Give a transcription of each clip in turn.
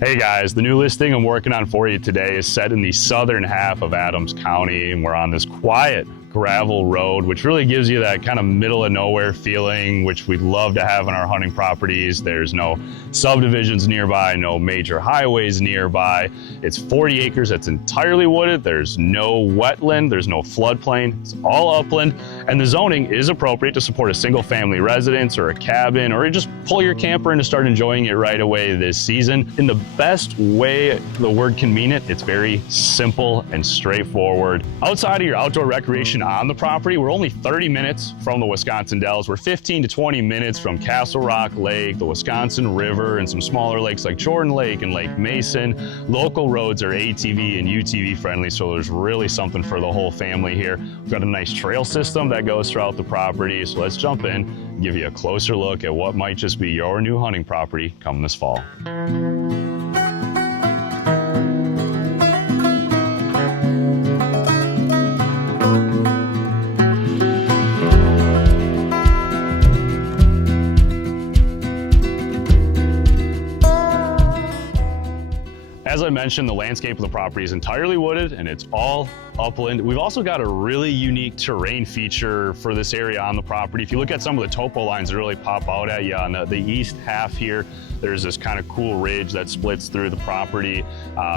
Hey guys, the new listing I'm working on for you today is set in the southern half of Adams County, and we're on this quiet gravel road, which really gives you that kind of middle of nowhere feeling, which we'd love to have on our hunting properties. There's no subdivisions nearby, no major highways nearby. It's 40 acres that's entirely wooded. There's no wetland, there's no floodplain. It's all upland, and the zoning is appropriate to support a single family residence or a cabin, or just pull your camper in to start enjoying it right away this season. In the best way the word can mean it, it's very simple and straightforward. Outside of your outdoor recreation on the property, we're only 30 minutes from the Wisconsin Dells. We're 15 to 20 minutes from Castle Rock Lake, the Wisconsin River, and some smaller lakes like Jordan Lake and Lake Mason. Local roads are ATV and UTV friendly, so there's really something for the whole family here. We've got a nice trail system that goes throughout the property, so let's jump in and give you a closer look at what might just be your new hunting property come this fall. As I mentioned, the landscape of the property is entirely wooded and it's all upland. We've also got a really unique terrain feature for this area on the property. If you look at some of the topo lines that really pop out at you on the east half here, there's this kind of cool ridge that splits through the property.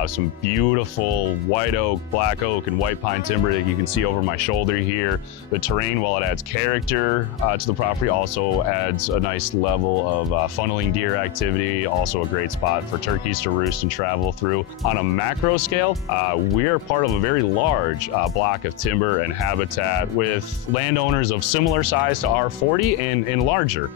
Some beautiful white oak, black oak, and white pine timber that you can see over my shoulder here. The terrain, while it adds character to the property, also adds a nice level of funneling deer activity. Also a great spot for turkeys to roost and travel through. On a macro scale, we are part of a very large block of timber and habitat with landowners of similar size to R40 and larger.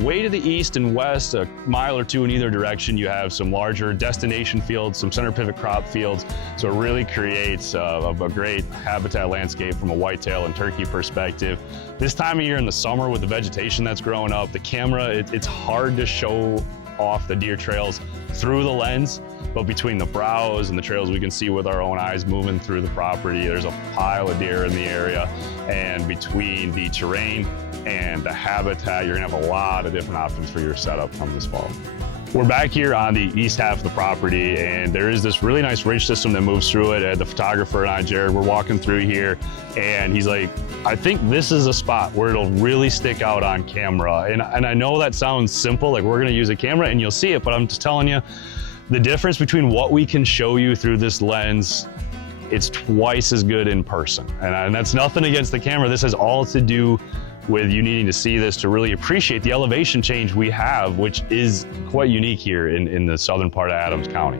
Way to the east and west, a mile or two in either direction, you have some larger destination fields, some center pivot crop fields. So it really creates a great habitat landscape from a whitetail and turkey perspective. This time of year in the summer with the vegetation that's growing up, the camera, it's hard to show off the deer trails through the lens, but between the browse and the trails we can see with our own eyes moving through the property, there's a pile of deer in the area. And between the terrain and the habitat, you're gonna have a lot of different options for your setup come this fall. We're back here on the east half of the property, and there is this really nice ridge system that moves through it. The photographer and I, Jared, we're walking through here, and he's like, I think this is a spot where it'll really stick out on camera. And I know that sounds simple, like we're gonna use a camera and you'll see it, but I'm just telling you, the difference between what we can show you through this lens, it's twice as good in person. And that's nothing against the camera. This has all to do with you needing to see this to really appreciate the elevation change we have, which is quite unique here in the southern part of Adams County.